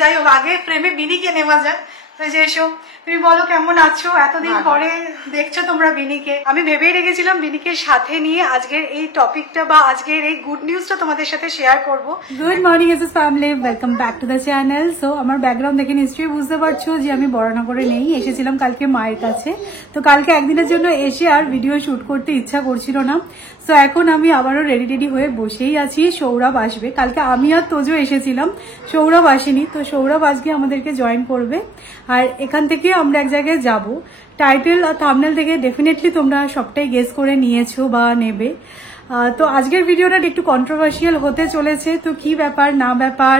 যাই হোক, আগে ফ্রেমে বিনিকে নেওয়া যাক। তো যে এসো, তুমি বলো কেমন আছো? এতদিন পরে দেখছো তোমরা বিনিকে। আমি ভেবেই রেখেছিলাম বিনিকে সাথে নিয়ে আজকের এই টপিকটা বা আজকের এই গুড নিউজটা তোমাদের সাথে শেয়ার করব। Good morning S family, welcome back to the channel. So আমার ব্যাকগ্রাউন্ড দেখে নিশ্চয়ই বুঝতে পারছো যে আমি বরানগরে নেই, এসেছিলাম কালকে মায়ের কাছে। তো কালকে একদিনের জন্য এসে আর ভিডিও শুট করতে ইচ্ছা করছিল না। সো এখন আমি আবারও রেডি হয়ে বসেই আছি। সৌরভ আসবে, কালকে আমি আর তোজো এসেছিলাম, সৌরভ আসেনি। তো সৌরভ আজকে আমাদেরকে জয়েন করবে আর এখান থেকে আমরা এক জায়গায় যাব। টাইটেল আর থাম্বনেল থেকে ডেফিনেটলি তোমরা সবটাই গেস করে নিয়েছো বা নেবে। তো আজকের ভিডিওটা একটু কন্ট্রোভার্সিয়াল হতে চলেছে। তো কি ব্যাপার না ব্যাপার,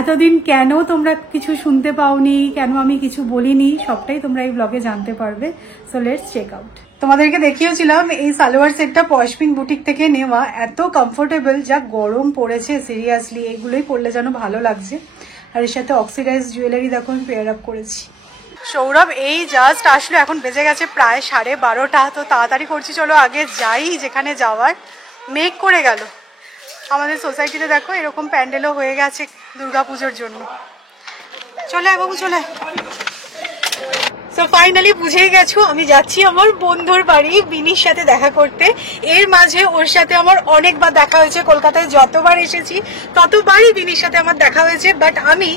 এতদিন কেন তোমরা কিছু শুনতে পাওনি, কেন আমি কিছু বলিনি, সবটাই তোমরা এই ব্লগে জানতে পারবে। So let's check out. তোমাদেরকে দেখিয়েছিলাম এই সালোয়ার সেটটা পশমিন বুটিক থেকে নেওয়া, এত কমফোর্টেবল, যা গরম পড়েছে সিরিয়াসলি, এগুলোই পরলে যেন ভালো লাগছে। আর এর সাথে অক্সিডাইজ জুয়েলারি দেখো আমি পেয়ার আপ করেছি। সৌরভ এই জাস্ট আসলো, এখন বেজে গেছে প্রায় 12:30। তো তাড়াতাড়ি করছি, চলো আগে যাই যেখানে যাওয়ার। মেঘ করে গেল। আমাদের সোসাইটিতে দেখো এরকম প্যান্ডেলও হয়ে গেছে দুর্গাপুজোর জন্য। চলে বাবু চলে। তো ফাইনালি বুঝেই গেছো আমি যাচ্ছি আমার বন্ধুর বাড়ি বিনির সাথে দেখা করতে। এর মাঝে ওর সাথে আমার অনেকবার দেখা হয়েছে, কলকাতায় যতবার এসেছি ততবারই বিনির সাথে আমার দেখা হয়েছে, বাট আমি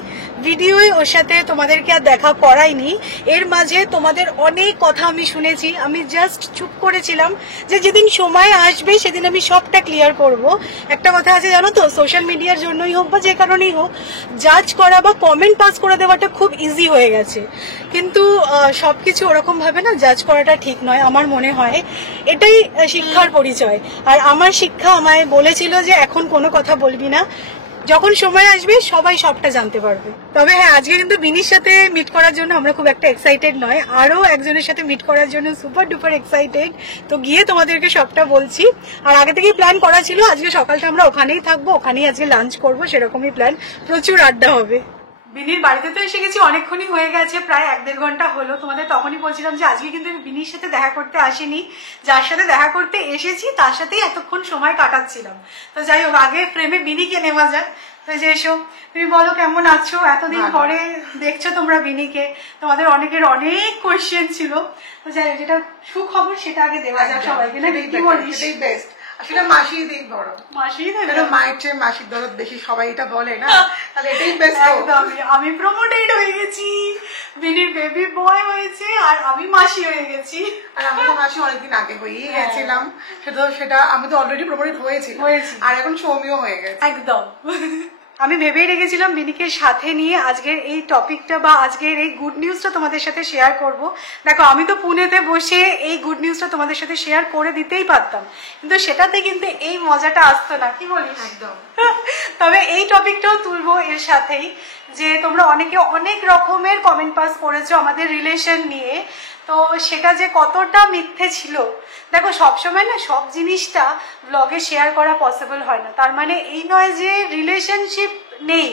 ভিডিওয়ে ওর সাথে তোমাদেরকে আর দেখা করাইনি। এর মাঝে তোমাদের অনেক কথা আমি শুনেছি, আমি জাস্ট চুপ করেছিলাম যে যেদিন সময় আসবে সেদিন আমি সবটা ক্লিয়ার করব। একটা কথা আছে জানো তো, সোশ্যাল মিডিয়ার জন্যই হোক বা যে কারণেই হোক, জাজ করা বা কমেন্ট পাস করে দেওয়াটা খুব ইজি হয়ে গেছে, কিন্তু সবকিছু ওরকম ভাবে না জাজ করাটা ঠিক নয় আমার মনে হয়। এটাই শিক্ষার পরিচয়। আর আমার শিক্ষা আমায় বলেছিল যে এখন কোনো কথা বলবি না, যখন সময় আসবে সবাই সবটা জানতে পারবে। তবে হ্যাঁ, আজকে কিন্তু বিনির সাথে মিট করার জন্য আমরা খুব একটা এক্সাইটেড নয়, আরো একজনের সাথে মিট করার জন্য সুপার ডুপার এক্সাইটেড। তো গিয়ে তোমাদেরকে সবটা বলছি। আর আগে থেকেই প্ল্যান করা ছিল আজকে সকালটা আমরা ওখানেই থাকবো, ওখানেই আজকে লাঞ্চ করবো, সেরকমই প্ল্যান। প্রচুর আড্ডা হবে। বিনির বাড়িতে তো এসে গেছি, অনেকক্ষণই হয়ে গেছে, প্রায় 1-1.5 ঘন্টা হলো। তোমাদের তখনই বলছিলাম যে আজকে কিন্তু আমি বিনির সাথে দেখা করতে আসিনি, যার সাথে দেখা করতে এসেছি তার সাথেই এতক্ষণ সময় কাটাচ্ছিলাম। তো যাই হোক, আগে ফ্রেমে বিনিকে নেওয়া যাক। তো যে এসো, তুমি বলো কেমন আছো? এতদিন পরে দেখছো তোমরা বিনিকে, তোমাদের অনেকের অনেক কোয়েশ্চেন ছিল। তো যাই হোক, যেটা সুখবর সেটা আগে দেওয়া যাক সবাইকে, না কি বলিস? বেস্ট আসলে মাসিই দিক বড়, মাসিই দেবে, মায়ের চেয়ে মাসির দরদ বেশি, সবাই এটা বলে না, তাহলে এটাই বেস্ট। একদমই, আমি প্রমোটেড হয়ে গেছি, বিনির বেবি বয় হয়েছে আর আমি মাসি হয়ে গেছি। আর আমি তো মাসি অনেকদিন আগে হয়েই গেছিলাম, সেটা আমি তো অলরেডি প্রমোটেড হয়েছি, আর এখন সৌমিও হয়ে গেছে। একদম। আমি ভেবেই রেখেছিলাম বিনিকে সাথে নিয়ে আজকের এই টপিকটা বা আজকের এই গুড নিউজটা তোমাদের সাথে শেয়ার করব। দেখো, আমি তো পুনেতে বসে এই গুড নিউজটা তোমাদের সাথে শেয়ার করে দিতেই পারতাম, কিন্তু সেটাতে কিন্তু এই মজাটা আসতো না, কি বলিস? একদম। তবে এই টপিকটাও তুলবো এর সাথেই, যে তোমরা অনেকে অনেক রকমের কমেন্ট পাস করেছো আমাদের রিলেশন নিয়ে। তো সেটা যে কতটা মিথ্যে ছিল, দেখো সবসময় না সব জিনিসটা ব্লগে শেয়ার করা পসিবল হয় না। তার মানে এই নয় যে রিলেশনশিপ নেই,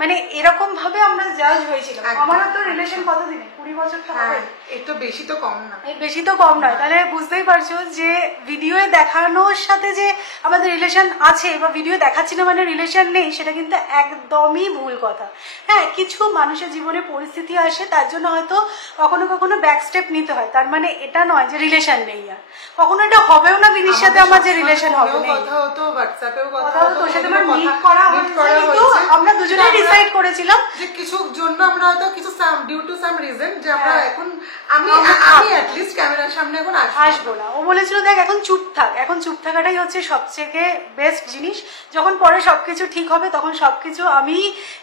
মানে এরকম ভাবে আমরা জাজ হয়েছিলাম। আমারও তো রিলেশন কতদিনে, 20 বছর তো হবে, একটু বেশি তো কম না, বেশি তো কম নয়। তাহলে বুঝতেই পারছো যে ভিডিওয়ে দেখানোর সাথে যে আমাদের রিলেশন আছে বা ভিডিও দেখাচ্ছি না মানে রিলেশন নেই, সেটা কিন্তু একদমই ভুল কথা। হ্যাঁ, কিছু মানুষের জীবনে পরিস্থিতি আসে, তার জন্য হয়তো কখনো কখনো ব্যাক স্টেপ নিতে হয়, তার মানে এটা নয় যে রিলেশন নেই। আর কখনো এটা হবেও না বিনির সাথে আমার যে রিলেশন হবে না। কথা হতো, হোয়াটসঅ্যাপেও কথা হতো, তোর সাথে আমার মিট করা হয়েছে, আমরা দুজনেই ডিসাইড করেছিলাম যে কিছু জন্য আমরা হয়তো কিছু ডিউ টু সাম রিজন যে আমরা এখন আমি অ্যাট লিস্ট ক্যামেরার সামনে এখন আসবো না। ও বলেছিল দেখ এখন চুপ থাক, এখন চুপ থাকাটাই হচ্ছে সবথেকে বেস্ট জিনিস। যখন পরে সবকিছু ঠিক হবে তখন সবকিছু আমি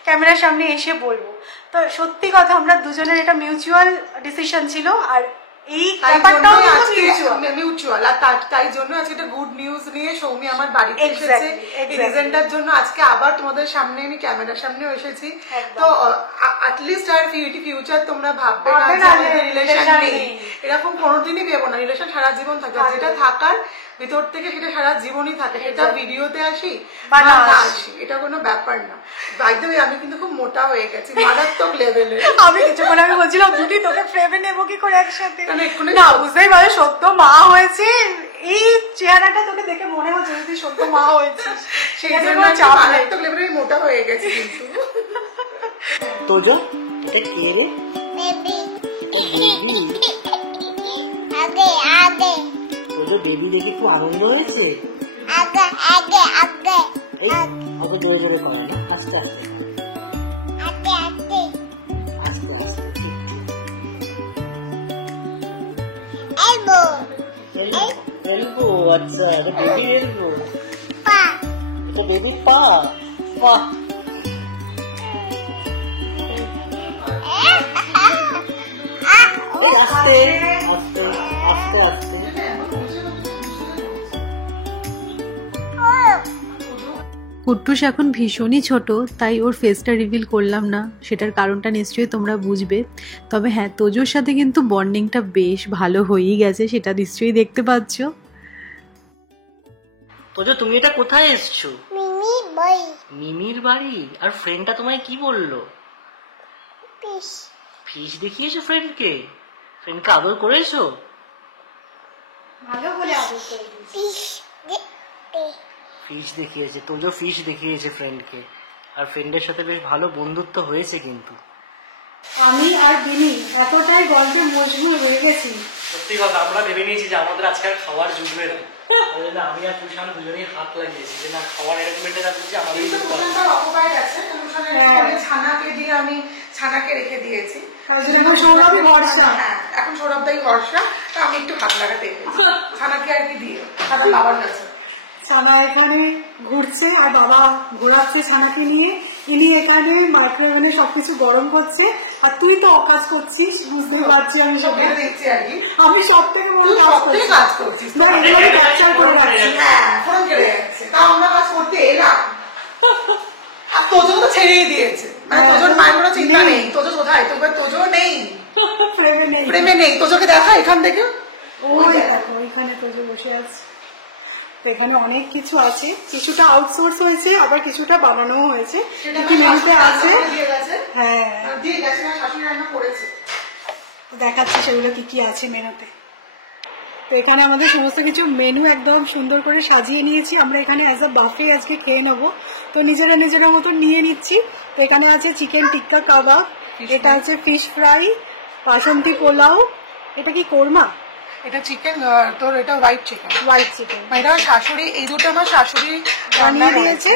ক্যামেরার সামনে এসে বলবো। তো সত্যি কথা, আমরা দুজনের এটা মিউচুয়াল ডিসিশন ছিল, আর এই ব্যাপারটাও মিউচুয়াল। আর তাই জন্য আজকে একটা গুড নিউজ নিয়ে সৌমি আমার বাড়িতে এসেছে। এই রিজনটার জন্য আজকে আবার তোমাদের সামনে আমি ক্যামেরার সামনেও এসেছি। তো অ্যাটলিস্ট আর ফিউচার তোমরা ভাববে না যে আমাদের রিলেশন নেই, এরকম কোনোদিনই ভেবো না। রিলেশন সারা জীবন থাকে, যেটা থাকার ভিতর থেকে সেটা সারা জীবনই থাকে, সেটা ভিডিওতে আসি বা না আসি এটা কোনো ব্যাপার না। বাই দ্য ওয়ে, আমি কিন্তু খুব মোটা হয়ে গেছি, মারাত্মক লেভেলে। আমি কিছুক্ষণ আগে বলছিলাম দিদি তোকে ফ্রেমে নেবো কি করে একসাথে, না বুঝতেই পারো সত্য মা হয়েছে, এই চেহারাটা তোকে দেখে মনে হচ্ছে যদি সত্য মা হয়েছিস, সেই জন্য মারাত্মক লেভেলে মোটা হয়ে গেছি। কিন্তু তোজো এটা কে রে? তোজো বেবি দেখে খুব আনন্দ হয়েছে। অত জোরে জোরে করে না, আস্তে আস্তে আস্তে আস্তে। এলবো, আচ্ছা এটা বেবি এলবো, এটা বেবি পা। বাহ, আস্তে আস্তে আস্তে আস্তে। কুট্টুস এখন ভীষণই ছোট, তাই ওর ফেসটা রিভিল করলাম না, সেটার কারণটা নিশ্চয়ই তোমরা বুঝবে। তবে হ্যাঁ, তোজোর সাথে কিন্তু বন্ডিংটা বেশ ভালো হয়েই গেছে, সেটা নিশ্চয়ই দেখতে পাচ্ছ। তোজো তুমি এটা কোথায় এসছো? মিমির বাড়ি। আর ফ্রেন্ডটা তোমায় কি বললো? ফিশ দেখিয়েছো ফ্রেন্ডকে? ফ্রেন্ডকে আদর করেছো? ভালো বলে আদর করে ফিশ দেখিয়েছে, তোজো ফিশ দেখিয়েছে ফ্রেন্ডকে। আর ফ্রেন্ডের সাথে বেশ ভালো বন্ধুত্ব হয়েছে কিন্তু। আমি আর বিনি এতটাই গল্পে মজবুর হয়ে গেছি। সত্যি কথা, আমরা ভেবে নিয়েছি যে আমাদের আজকে আর খাওয়ার জুটবে না। আমি আর তুষান দুজনেই হাত লাগিয়েছি যে না, খাওয়ার অ্যারেঞ্জমেন্টে বুঝছি আমাদের ছানাকে দিয়ে আমি ছানাকে রেখে দিয়েছি। এখন সৌরভই ভরসা। হ্যাঁ, এখন সৌরভদাই ভরসা। আমি একটু হাত লাগাতে এসেছি ছানাকে আর কি দিয়ে, ছানা বাবার কাছে। ছানা এখানে ঘুরছে আর বাবা ঘোরাচ্ছে ছানাকে নিয়ে। ইনি এখানে মাইক্রোওভেনে সবকিছু গরম করছে আর তুই তো অকাজ করছিস, বুঝতে পারছি আমি সব দেখছি আর কি। আমি সব থেকে বড় কাজ করছিস। হ্যাঁ, ফোন কেড়ে যাচ্ছে, তাও আমরা কাজ করতে এলাম। আর তোজো তো ছেড়েই দিয়েছে, মানে তোজোর মায়ের কোনো চিন্তা নেই। তোজো কোথায়? তোজো নেই, প্রেমে নেই। তোজোকে দেখা এখান থেকে, ওই দেখো ওইখানে তোজো বসে আছে। এখানে অনেক কিছু আছে, কিছুটা আউটসোর্স হয়েছে আবার কিছুটা বানানো হয়েছে, মেনুতে আছে। হ্যাঁ, শাশুড়ি রান্না করেছে, দেখাচ্ছি সেগুলো কি কি আছে মেনুতে। তো এখানে আমাদের সমস্ত কিছু মেনু একদম সুন্দর করে সাজিয়ে নিয়েছি। আমরা এখানে অ্যাজ আ বাফে আজকে খেয়ে নেবো, তো নিজেরা নিজেরা মতো নিয়ে নিচ্ছি। তো এখানে আছে চিকেন টিক্কা কাবাব, এটা আছে ফিশ ফ্রাই, বাসন্তী পোলাও, এটা কি কোরমা, এটা চিকেন, তোর এটা হোয়াইট চিকেন। এটা শাশুড়ি, এই দুটো আমার শাশুড়ি বানিয়ে দিয়েছে।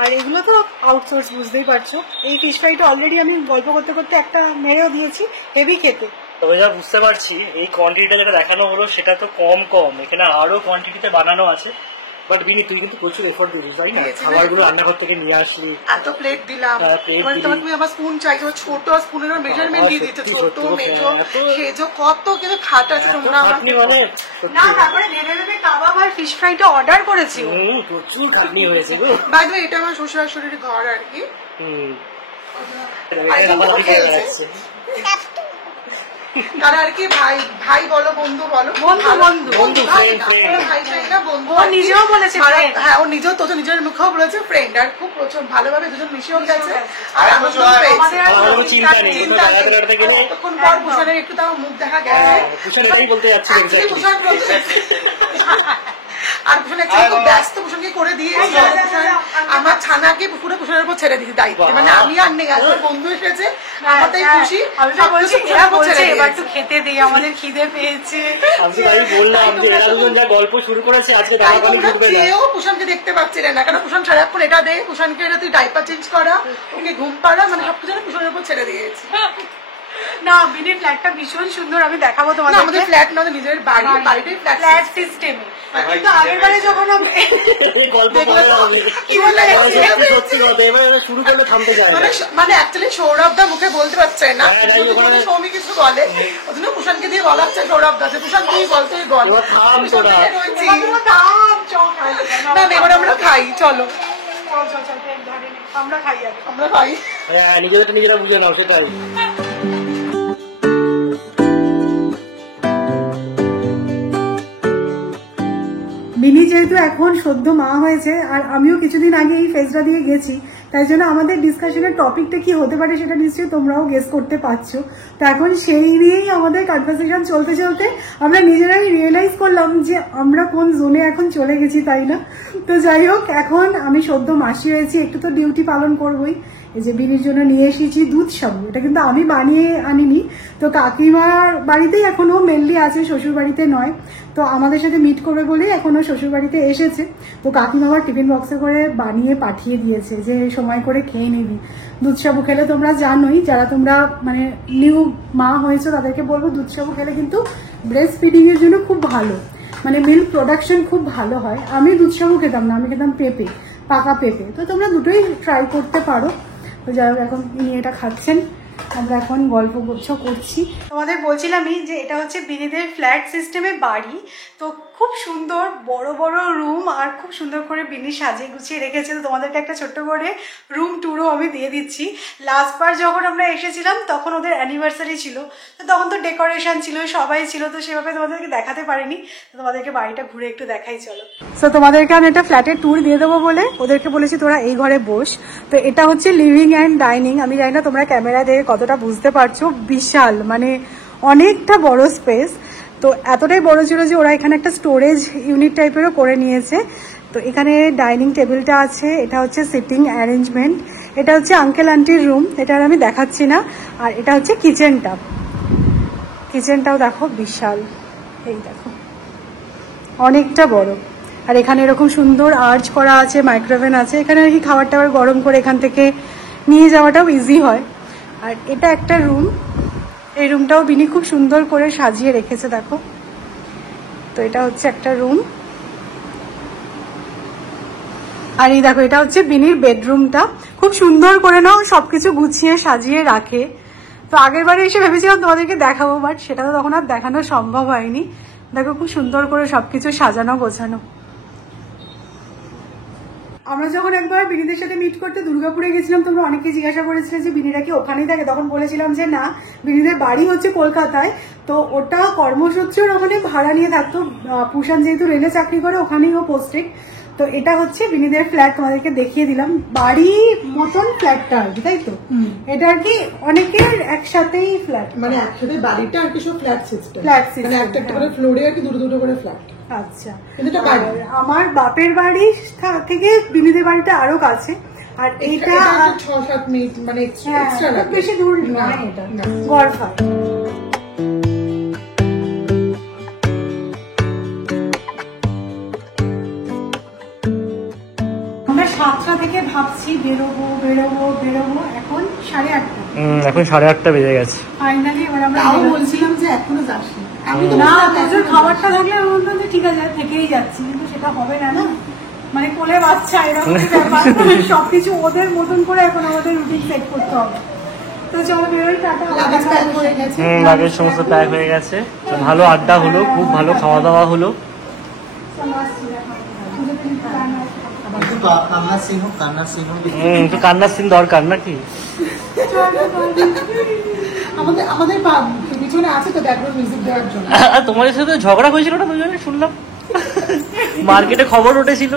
আর এগুলো তো আউটসোর্স, বুঝতেই পারছো। এই ফিশ ফ্রাইটা অলরেডি আমি গল্প করতে করতে একটা মেরেও দিয়েছি, হেভি খেতে। তবে যা বুঝতে পারছি এই কোয়ান্টিটিটা যেটা দেখানো হলো সেটা তো কম, এখানে আরো কোয়ান্টিটিতে বানানো আছে। বাট বিনি তুই কিন্তু প্রচুর এফোর্ট দিয়েছিস, তাই না? খাবারগুলো রান্নাঘর থেকে নিয়ে আসলি, এত প্লেট দিলাম। তুমি আবার স্পুন চাইছো, ছোট স্পুনের মেজারমেন্ট দিয়ে দিতে, ছোট মেজো সেজো, কত কিছু খাট আছে তোমরা। না, তারপরে ভেবে ভেবে কাবাব আর ফিশ ফ্রাইটা অর্ডার করেছি। প্রচুর খাটনি হয়েছে গো। বাই দ্য ওয়ে, এটা আমার শ্বশুর শাশুড়ির ঘর আর কি। তারা আর কি ভাই বলো, বন্ধু বলো, ভাই না বন্ধু। ও নিজেও বলেছে, হ্যাঁ ও নিজেও, তো নিজের মুখেও বলেছে ফ্রেন্ড। আর খুব প্রচুর ভালোভাবে দুজন মিশেও গেছে। আর আনন্দ তখন পর ভূষণের একটু তাও মুখ দেখা গেছে। আর ভূষণ খুব ব্যস্ত, ভূষণকে করে দিয়েছি। আমার ছানাকে পুরো ভূষণের উপর ছেড়ে দিয়েছি দায়িত্ব, মানে আমি আর নেই, আসলে বন্ধু এসেছে, আমাদের খুশি। এবার একটু খেতে দিই, আমাদের খিদে পেয়েছে। গল্প শুরু করেছে আজকে, ভূষণকে দেখতে পাচ্ছিলেন না, কারণ ভূষণ সারাক্ষণ এটা দে, ভূষণকে তুই ডাইপার চেঞ্জ করা, ওকে ঘুম পাড়া, মানে সবকিছু ভূষণের উপর ছেড়ে দিয়েছি। না, বিনির ফ্ল্যাটটা ভীষণ সুন্দর, আমি দেখাবো তোমাদের। আমাদের ফ্ল্যাট না, নিজের বাড়িটাই ফ্ল্যাট সিস্টেমে। কিন্তু আগের বারে যখন মানে অ্যাকচুয়ালি সৌরভ দা মুখে বলতে পারছে না, সৌমি কিছু বলে, ওই জন্য কুষাণকে দিয়ে বলা হচ্ছে সৌরভ দা, কুষাণ তুই বল, তুই বল। না, এবার আমরা খাই, চলো আমরা খাই, আমরা খাই। নিজেরা বুঝে নাও, সেটাই। বিনি যেহেতু এখন সদ্য মা হয়েছে, আর আমিও কিছুদিন আগে এই ফেজটা দিয়ে গেছি, তাই জন্য আমাদের ডিসকাশনের টপিকটা কি হতে পারে সেটা নিশ্চয়ই তোমরাও গেস করতে পারছো। তো এখন সেই নিয়েই আমাদের কনভারসেশন চলতে চলতে আমরা নিজেরাই রিয়েলাইজ করলাম যে আমরা কোন জোনে এখন চলে গেছি, তাই না? তো যাই হোক, এখন আমি সদ্য মাসি হয়েছি, একটু তো ডিউটি পালন করবোই, এই যে বিনির জন্য নিয়ে এসেছি দুধ সাবু। এটা কিন্তু আমি বানিয়ে আনিনি, তো কাকিমার বাড়িতেই এখনো মেনলি আছে, শ্বশুর বাড়িতে নয়। তো আমাদের সাথে মিট করবে বলেই এখনো শ্বশুর বাড়িতে এসেছে। তো কাকিমা আবার টিফিন বক্সে করে বানিয়ে পাঠিয়ে দিয়েছে যে সময় করে খেয়ে নিবি। দুধ সাবু খেলে তোমরা জানোই, যারা তোমরা মানে নিউ মা হয়েছো তাদেরকে বলবো দুধ সাবু খেলে কিন্তু ব্রেস্ট ফিডিং এর জন্য খুব ভালো, মানে মিল্ক প্রোডাকশন খুব ভালো হয়। আমি দুধ সাবু খেতাম না, আমি খেতাম পেঁপে, পাকা পেঁপে। তো তোমরা দুটোই ট্রাই করতে পারো। তো যাই হোক, এখন ইনি এটা খাচ্ছেন, আমরা এখন গল্প করছি। তোমাদের বলছিলামই যে এটা হচ্ছে বিনিদের ফ্ল্যাট সিস্টেমে বাড়ি। তো খুব সুন্দর বড় বড় রুম, আর খুব সুন্দর করে বিনি সাজিয়ে গুছিয়ে রেখেছে। তো তোমাদেরকে একটা ছোট্ট করে রুম ট্যুরও আমি দিয়ে দিচ্ছি। লাস্টবার যখন আমরা এসেছিলাম তখন ওদের অ্যানিভার্সারি ছিল, তো তখন তো ডেকোরেশন ছিল, সবাই ছিল, তো সেভাবে তোমাদেরকে দেখাতে পারিনি। তো তোমাদেরকে বাড়িটা ঘুরে একটু দেখাই চলো। তো তোমাদেরকে আমি একটা ফ্ল্যাটের ট্যুর দিয়ে দেবো বলে ওদেরকে বলেছি তোরা এই ঘরে বস। তো এটা হচ্ছে লিভিং অ্যান্ড ডাইনিং। আমি জানি না তোমরা ক্যামেরা দেখে কতটা বুঝতে পারছো, বিশাল মানে অনেকটা বড় স্পেস। তো এতটাই বড় ছিল যে ওরা এখানে একটা স্টোরেজ ইউনিট টাইপেরও করে নিয়েছে। তো এখানে ডাইনিং টেবিলটা আছে, এটা হচ্ছে সিটিং অ্যারেঞ্জমেন্ট, এটা হচ্ছে আঙ্কেল আন্টির রুম, এটা আর আমি দেখাচ্ছি না। আর এটা হচ্ছে কিচেনটা, কিচেনটাও দেখো বিশাল, এই দেখো অনেকটা বড়। আর এখানে এরকম সুন্দর আর্চ করা আছে, মাইক্রোওভেন আছে, এখানে আর কি খাবার টাবার গরম করে এখান থেকে নিয়ে যাওয়াটাও ইজি হয়। আর এটা একটা রুম, এই রুমটাও বিনি খুব সুন্দর করে সাজিয়ে রেখেছে দেখো। তো এটা হচ্ছে একটা রুম। আর এই দেখো এটা হচ্ছে বিনির বেডরুমটা, খুব সুন্দর করে নাও সবকিছু গুছিয়ে সাজিয়ে রাখে। তো আগের বারে এসে ভেবেছিলাম তোমাদেরকে দেখাবো, বাট সেটা তো তখন আর দেখানো সম্ভব হয়নি। দেখো খুব সুন্দর করে সবকিছু সাজানো গোছানো। আমরা যখন একবার বিনিদের সাথে মিট করতে দুর্গাপুরে গেছিলাম, তোমরা অনেকে জিজ্ঞাসা করেছিলে যে বিনিরা কি ওখানেই থাকে, তখন বলেছিলাম যে না, বিনিদের বাড়ি হচ্ছে কলকাতায়। তো ওটা কর্মসূত্রের ওখানে ভাড়া নিয়ে থাকতো, পুষান যেহেতু রেলে চাকরি করে ওখানেই ও পোস্টেড। তো এটা হচ্ছে বিনিদের ফ্ল্যাট, তোমাদেরকে দেখিয়ে দিলাম বাড়ি মতন ফ্ল্যাটটা আর কি, তাই তো? এটা আর কি অনেকের একসাথেই ফ্ল্যাট, মানে একসাথে বাড়িটা আর কি সব ফ্ল্যাট সিস্টেম, ফ্ল্যাট সিস্টেম, মানে একটা করে ফ্লোরে আর কি দুটো দুটো করে ফ্ল্যাট। আচ্ছা, আর আমার বাপের বাড়ি থেকে বিনিদের বাড়িটা আরো কাছে। আর এইটা 6-7 মিনিট মানে এক্সট্রা, বেশি দূর নয়, এটা গড়ফা। আমরা 7টা থেকে ভাবছি বেরোবো বেরোবো বেরোবো, এখন 8:30। এখন 8:30 বেজে গেছে। ফাইনালি এবার আমরা বলছিলাম যে এখনো যাসনি, আমি তো না প্রচুর খাবারটা থাকলে আমি বলতাম যে ঠিক আছে থেকেই যাচ্ছি, কিন্তু সেটা হবে না, না মানে কোলে বাচ্চা এরকম ব্যাপার, সবকিছু ওদের মতন করে এখন আমাদের রুটিন সেট করতে হবে। তো চলো বেরোই, টাটা। লাগেজ সমস্ত প্যাক হয়ে গেছে। তো ভালো আড্ডা হলো, খুব ভালো খাওয়া দাওয়া হলো। তো কান্নার সিন দরকার নাকি? আমাদের পিছনে আছে তো ব্যাকগ্রাউন্ড মিউজিক দেওয়ার জন্য। তোমাদের সাথে ঝগড়া হয়েছিল না দুজনে, শুনলাম মার্কেটে খবর উঠেছিল।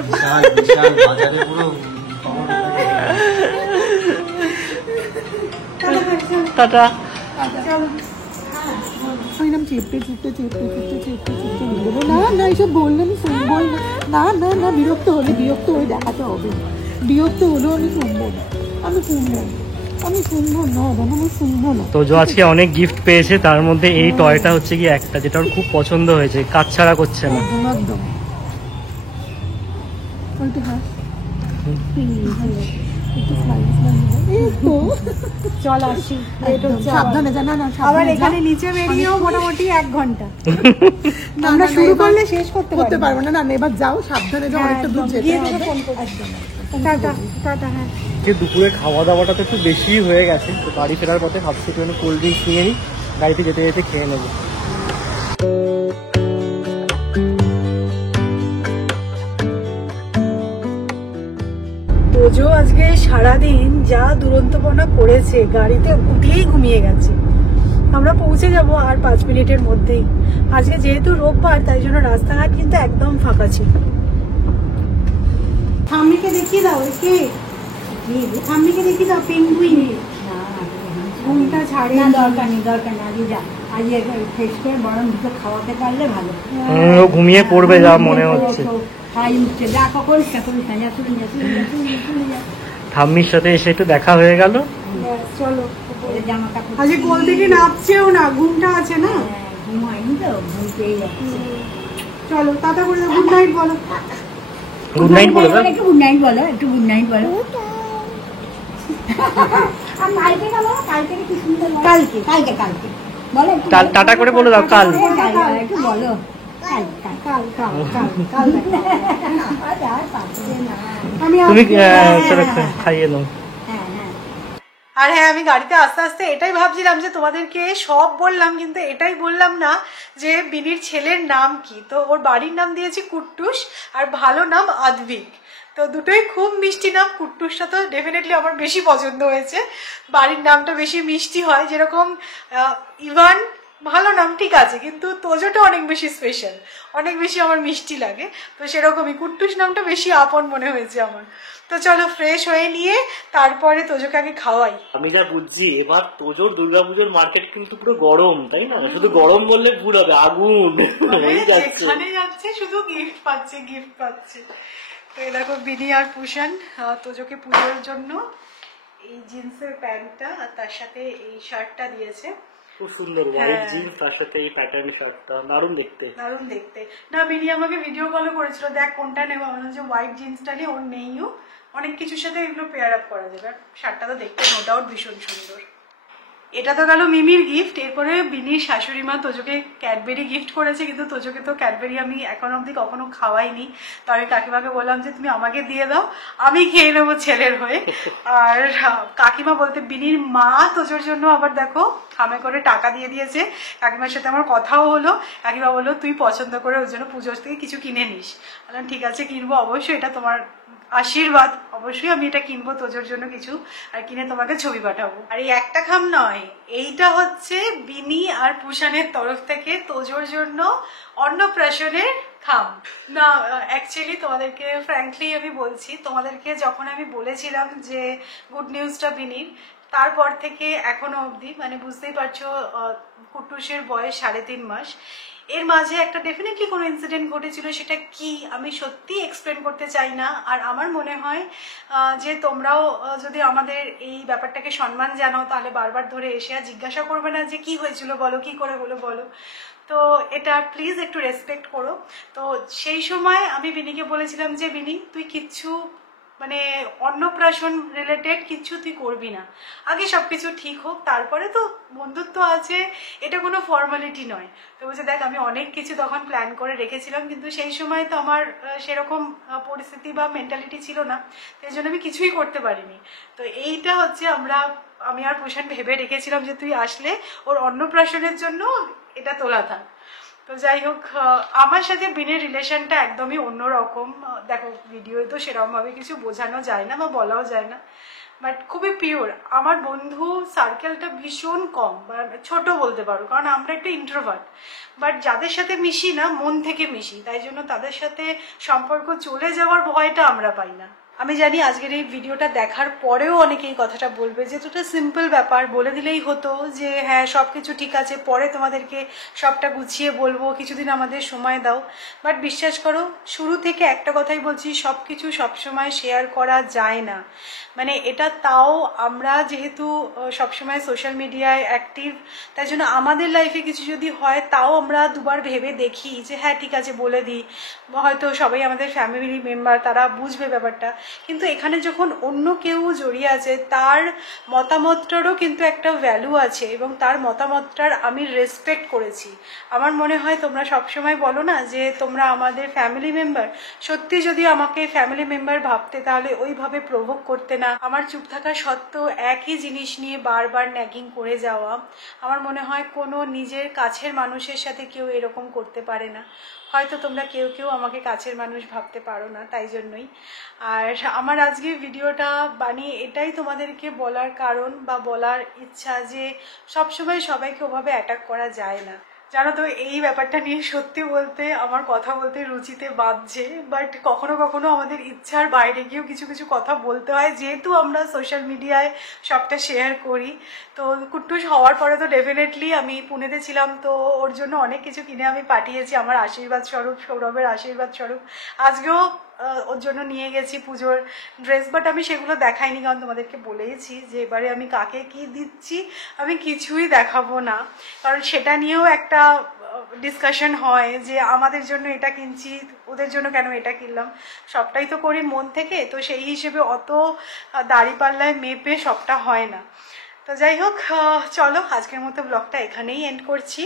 টাটা। না না এইসব বললে আমি শুনবো না, না না বিরক্ত হলে দেখাতে হবে, বিরক্ত হলেও আমি শুনবো না, আমি শুনবো না, আমি শুনবো না, আমি শুনবো না। তো আজকে অনেক গিফট পেয়েছে, তার মধ্যে এই টয়টা হচ্ছে কি একটা, যেটা ওর খুব পছন্দ হয়েছে, কাজ ছাড়া করছে না। একদম চল আসি, সাবধানে জানা না, আবার এখানে নিচে বেরিয়েও মোটামুটি 1 ঘন্টা আমরা শুরু করলে শেষ করতে পারবো না। না এবার যাও, সাবধানে যাও, অনেকটা দূর যেতে হবে। Tata tata. হ্যাঁ, দুপুরে খাওয়া দাওয়াটা তো একটু বেশি হয়ে গেছে, তো বাড়ি ফেরার পথে ভাবছি একটু কোল্ড ড্রিঙ্কস নিয়ে নিই, গাড়িতে যেতে যেতে খেয়ে নেবো। তোজো আজকে সারাদিন যা দুরন্তপনা করেছে, গাড়িতে উঠেই ঘুমিয়ে গেছে। আমরা পৌঁছে যাব আর 5 মিনিটের মধ্যেই। আজকে যেহেতু রোববার, তাই জন্য রাস্তাঘাট কিন্তু একদম ফাঁকা ছিল। ঠাম্মিকে দেখিয়ে দাও, একে ঠাম্মিকে দেখিয়ে দাও, পেঙ্গুইন ঘুমটা ছাড়ে। দরকার নেই আজকে যা, আজ ফ্রেশ করে বরং দুটো খাওয়াতে পারলে ভালো। ও ঘুমিয়ে পড়বে যা মনে হচ্ছে। ঠাম্মির সাথে এসে একটু দেখা হয়ে গেল। ব্যাস, চলো জামা কাপড় আজকে কোল থেকে নাপছেও না, ঘুমটা আছে না। ঘুম হয়নি তো, ঘুম পেয়ে যাচ্ছে। চলো টাটা করে দাও, গুড নাইট বলো। গুড নাইট বলে দাও। একটু গুড নাইট বলো, একটু গুড নাইট বলো। আর কালকে না বলো, কালকে কি সুন্দর বলো। কালকে কালকে কালকে বলো, একটু বলো। টাটা করে বলে দাও কাল। একটু বলো কাল কাল কাল কাল কাল কাল আর পারছে না। আমি তুমি আসবো। চলো খাইয়ে নাও। হ্যাঁ হ্যাঁ আর হ্যাঁ, আমি গাড়িতে আস্তে আস্তে এটাই ভাবছিলাম যে তোমাদেরকে সব বললাম, কিন্তু এটাই বললাম না যে বিনির ছেলের নাম কি। তো ওর বাড়ির নাম দিয়েছি কুট্টুস, আর ভালো নাম আদ্ভিক। তো দুটোই খুব মিষ্টি নাম। কুট্টুসটা তো ডেফিনেটলি আমার বেশি পছন্দ হয়েছে, বাড়ির নামটা বেশি মিষ্টি হয়। যেরকম ইভান ভালো নাম ঠিক আছে, কিন্তু তোজোটা অনেক বেশি স্পেশাল, অনেক বেশি আমার মিষ্টি লাগে। তো সেরকমই কুট্টুস নামটা বেশি আপন মনে হয়েছে আমার। তো চলো ফ্রেশ হয়ে নিয়ে তারপরে তোজোকে আগে খাওয়াই। আমি যা বুঝছি এবার তোজোর দুর্গাপুজোর মার্কেট কিন্তু পুরো গরম, তাই না? শুধু গরম বললে ভুল হবে, আগুন হয়ে যাচ্ছে। যেখানে যাচ্ছে শুধু গিফট পাচ্ছে, গিফট পাচ্ছে। তো এই দেখো বিনি আর পুষান তোজোকে পুজোর জন্য এই জিন্সের প্যান্টটা আর তার সাথে এই শার্টটা দিয়েছে। খুব সুন্দর হোয়াইট জিন্স, তার সাথে এই প্যাটার্ন শার্টটা দারুণ দেখতে। দারুণ দেখতে। না, বিনি আমাকে ভিডিও কলও করেছিল, দেখ কোনটা নেবো। আমার যে হোয়াইট জিন্সটা নিয়ে ওর নেইও, অনেক কিছুর সাথে এগুলো পেয়ার আপ করা যাবে। আর শার্টটা তো দেখতে নো ডাউট ভীষণ সুন্দর। এটা তো গেল মিমির গিফট। এরপরে বিনির শাশুড়ি মা তোজোকে ক্যাডবেরি গিফট করেছে, কিন্তু তোজোকে তো ক্যাডবেরি আমি এখন অবধি কখনো খাওয়াইনি। তো আমি কাকিমাকে বললাম যে তুমি আমাকে দিয়ে দাও, আমি খেয়ে নেবো ছেলের হয়ে। আর কাকিমা বলতে বিনির মা তোজোর জন্য আবার দেখো খামে করে টাকা দিয়ে দিয়েছে। কাকিমার সাথে আমার কথাও হলো, কাকিমা বললো তুই পছন্দ করে ওর জন্য পুজোর থেকে কিছু কিনে নিস। বললাম ঠিক আছে কিনবো, অবশ্যই এটা তোমার আশীর্বাদ, অবশ্যই আমি এটা কিনবো তোজোর জন্য কিছু, আর কিনে তোমাকে ছবি পাঠাবো। আর এই একটা খাম নয়, এইটা হচ্ছে বিনি আর পুষানের তরফ থেকে তোজোর জন্য অন্নপ্রাশনের খাম। না অ্যাকচুয়ালি তোমাদেরকে ফ্র্যাঙ্কলি আমি বলছি, তোমাদেরকে যখন আমি বলেছিলাম যে গুড নিউজটা বিনির, তারপর থেকে এখনো অবধি মানে বুঝতেই পারছো কুট্টুসের বয়স 3.5 মাস। এর মাঝে একটা ডেফিনেটলি কোনো ইনসিডেন্ট ঘটেছিল, সেটা কি আমি সত্যি এক্সপ্লেন করতে চাই না। আর আমার মনে হয় যে তোমরাও যদি আমাদের এই ব্যাপারটাকে সম্মান জানাও, তাহলে বারবার ধরে এসে আর জিজ্ঞাসা করবে না যে কি হয়েছিল বলো, কি করে হলো বলো। তো এটা প্লিজ একটু রেসপেক্ট করো। তো সেই সময় আমি বিনিকে বলেছিলাম যে বিনি তুই কিচ্ছু মানে অন্নপ্রাশন রিলেটেড কিছু তুই করবি না, আগে সবকিছু ঠিক হোক, তারপরে তো বন্ধুত্ব আছে, এটা কোনো ফর্মালিটি নয়। তো বলছে দেখ আমি অনেক কিছু তখন প্ল্যান করে রেখেছিলাম, কিন্তু সেই সময় তো আমার সেরকম পরিস্থিতি বা মেন্টালিটি ছিল না, সেই জন্য আমি কিছুই করতে পারিনি। তো এইটা হচ্ছে আমি আর পুষান ভেবে রেখেছিলাম যে তুই আসলে ওর অন্নপ্রাশনের জন্য এটা তোলা থাক। তো যাই হোক, আমার সাথে বিনের রিলেশনটা একদমই অন্যরকম। দেখো ভিডিওতে তো সেরকমভাবে কিছু বোঝানো যায় না বা বলাও যায় না, বাট খুবই পিওর। আমার বন্ধু সার্কেলটা ভীষণ কম বা ছোট বলতে পারো, কারণ আমরা একটু ইন্ট্রোভার্ট। বাট যাদের সাথে মিশি না মন থেকে মিশি, তাই জন্য তাদের সাথে সম্পর্ক চলে যাওয়ার ভয়টা আমরা পাই না। আমি জানি আজকের এই ভিডিওটা দেখার পরেও অনেকে এই কথাটা বলবে যে এটা সিম্পল ব্যাপার, বলে দিলেই হতো যে হ্যাঁ সব কিছু ঠিক আছে, পরে তোমাদেরকে সবটা গুছিয়ে বলবো, কিছুদিন আমাদের সময় দাও। বাট বিশ্বাস করো, শুরু থেকে একটা কথাই বলছি, সব কিছু সবসময় শেয়ার করা যায় না। মানে এটা তাও আমরা যেহেতু সবসময় সোশ্যাল মিডিয়ায় অ্যাক্টিভ, তাই জন্য আমাদের লাইফে কিছু যদি হয় তাও আমরা দুবার ভেবে দেখি যে হ্যাঁ ঠিক আছে বলে দিই, হয়তো সবাই আমাদের ফ্যামিলি মেম্বার, তারা বুঝবে ব্যাপারটা। কিন্তু এখানে যখন অন্য কেউ জড়িয়ে আছে, তার মতামতটারও কিন্তু একটা ভ্যালু আছে, এবং তার মতামতটার আমি রেসপেক্ট করেছি। আমার মনে হয় তোমরা সবসময় বলো না যে তোমরা আমাদের ফ্যামিলি মেম্বার, সত্যি যদি আমাকে ফ্যামিলি মেম্বার ভাবতে তাহলে ওইভাবে প্রভোগ করতে না। আমার চুপ থাকা সত্ত্বেও একই জিনিস নিয়ে বারবার ন্যাগিং করে যাওয়া, আমার মনে হয় কোনো নিজের কাছের মানুষের সাথে কেউ এরকম করতে পারে না। হয়তো তোমরা কেউ কেউ আমাকে কাছের মানুষ ভাবতে পারো না, তাই জন্যই। আর আমার আজকে ভিডিওটা বানিয়ে এটাই তোমাদেরকে বলার কারণ বা বলার ইচ্ছা যে সবসময় সবাইকে ওভাবে অ্যাটাক করা যায় না। জানো তো এই ব্যাপারটা নিয়ে সত্যি বলতে আমার কথা বলতে রুচিতে বাঁধছে, বাট কখনো কখনো আমাদের ইচ্ছার বাইরে গিয়েও কিছু কিছু কথা বলতে হয়, যেহেতু আমরা সোশ্যাল মিডিয়ায় সবটা শেয়ার করি। তো কুট্টুস হওয়ার পরে তো ডেফিনেটলি আমি পুনেতে ছিলাম, তো ওর জন্য অনেক কিছু কিনে আমি পাঠিয়েছি আমার আশীর্বাদ স্বরূপ, সৌরভের আশীর্বাদ স্বরূপ। আজকেও ওর জন্য নিয়ে গেছি পুজোর ড্রেস, বাট আমি সেগুলো দেখাইনি, কারণ তোমাদেরকে বলেইছি যে এবারে আমি কাকে কি দিচ্ছি আমি কিছুই দেখাবো না, কারণ সেটা নিয়েও একটা ডিসকাশন হয় যে আমাদের জন্য এটা কিনছি, ওদের জন্য কেন এটা কিনলাম। সবটাই তো করি মন থেকে, তো সেই হিসেবে অত দাড়িপাল্লায় মেপে সবটা হয় না। তো যাই হোক, চলো আজকের মতো ব্লগটা এখানেই এন্ড করছি।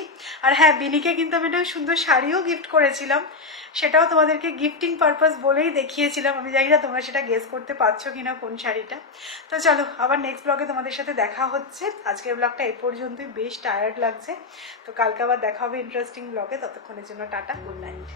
আর হ্যাঁ, বিনিকে কিন্তু আমি একটা সুন্দর শাড়িও গিফট করেছিলাম, সেটাও তোমাদেরকে গিফটিং পারপাস বলেই দেখিয়েছিলাম। আমি জানি না তোমরা সেটা গেস করতে পারছো কিনা কোন শাড়িটা। তো চলো আবার নেক্সট ব্লগে তোমাদের সাথে দেখা হচ্ছে। আজকের ব্লগটা এই পর্যন্তই, বেশ টায়ার্ড লাগছে। তো কালকে আবার দেখা হবে ইন্টারেস্টিং ব্লগে, ততক্ষণের জন্য টাটা, গুড নাইট।